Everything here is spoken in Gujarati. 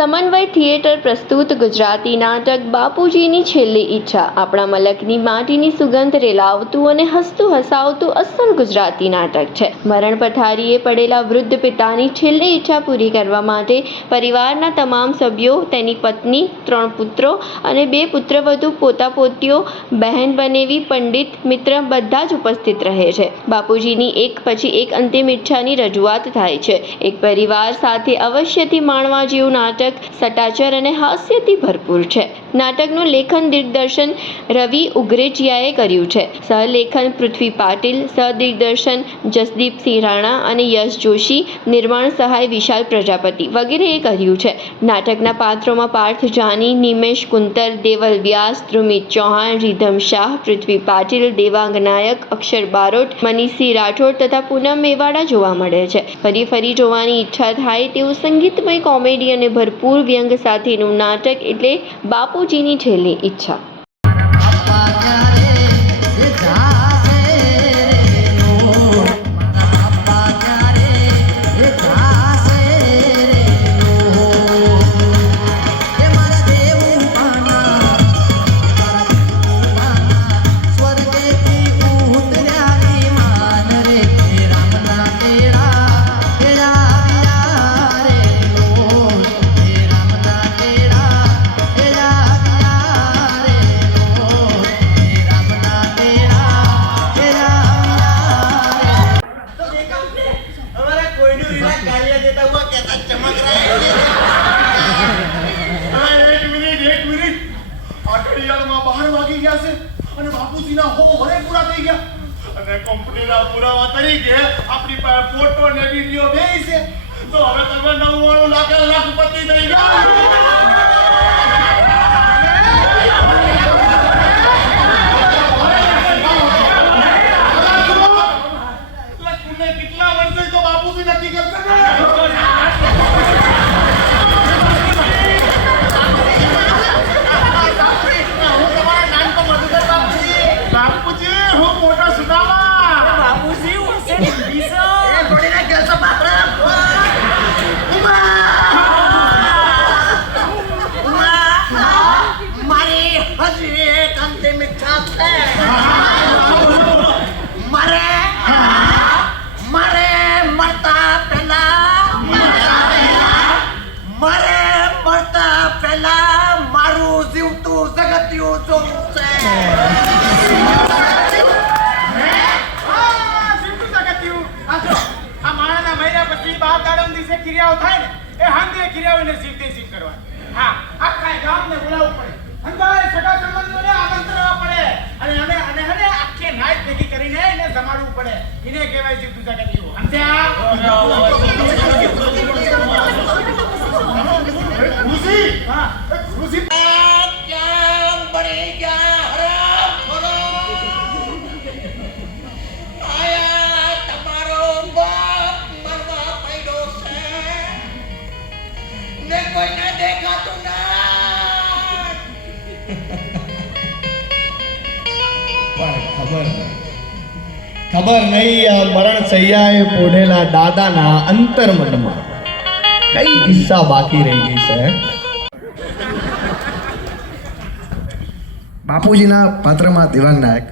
સમન્વય થિયેટર પ્રસ્તુત ગુજરાતી નાટક બાપુજીની છેલ્લી ઈચ્છા. આપણા મલકની માટીની સુગંધ રેલાવતું અને હસતું હસાવતું અસલ ગુજરાતી નાટક છે. મરણ પથારીએ પડેલા વૃદ્ધ પિતાની છેલ્લી ઈચ્છા પૂરી કરવા માટે પરિવારના તમામ સભ્યો, તેની પત્ની, ત્રણ પુત્રો અને બે પુત્રવધુ, પોતા પોતીઓ, બહેન બનેવી, પંડિત, મિત્ર બધા જ ઉપસ્થિત રહે છે. બાપુજીની એક પછી એક અંતિમ ઈચ્છાની રજૂઆત થાય છે. એક પરિવાર સાથે અવશ્યથી માણવા જેવું નાટક સટાચર અને હાસ્યથી ભરપૂર છે. નાટકનું લેખન દિગ્દર્શન રવિ ઉગરેચિયાએ કર્યું છે. સહલેખન પૃથ્વી પાટીલ, સહદિગ્દર્શન જસદીપસિંહ રાણા અને યશ જોશી, નિર્માણ સહાય વિશાલ પ્રજાપતિ વગેરેએ કર્યું છે. નાટકના પાત્રોમાં પાર્થ જાની, નિમેશ કુંતર, દેવલ વ્યાસ, ધ્રુમિત ચૌહાણ, રીધમ શાહ, પૃથ્વી પાટીલ, દેવાંગ નાયક, અક્ષર બારોટ મનીષસિંહ રાઠોડ તથા પૂનમ મેવાડા જોવા મળે છે. ફરી ફરી જોવાની ઈચ્છા થાય તેવું સંગીતમય કોમેડી અને ભરપૂર વ્યંગ સાથેનું નાટક એટલે બાપુજીની છેલ્લી ઈચ્છા. એક મિનિટ ઘડિયાળમાં વાગી ગયા છે અને બાપુજીના હો વરે પૂરા થઈ ગયા. અને કંપનીના પુરાવા તરીકે આપણી પાસે ફોટો ને વીડિયો બે છે. તો હવે તમે નવ્વાણું લાખ લાખપતિ થઈ ગયા. માણસના મર્યા પછી બાપ દાદાના દિવસે ક્રિયાઓ થાય ને એ હાંજે ક્રિયાઓને જીવતે જીવ કરવાની. હા, આખા ગામને બોલાવવું પડે. અંધારે સગા સંબંધીઓને આમંત્રણવા પડે. અને અમે અને હને આખી નાઈટ ભેગી કરીને એને જમાડવું પડે. એને કહેવાય જીવતું જગત્યું. સમજ્યા? કોઈને દેખાતું ના પણ ખબર ખબર નહીં આ મરણ સૈયાએ પોઢેલા દાદાના અંતર્મનમાં કઈ કિસ્સા બાકી રહી ગઈ છે? બાપુજીના પાત્રમાં દિવાંગ નાયક.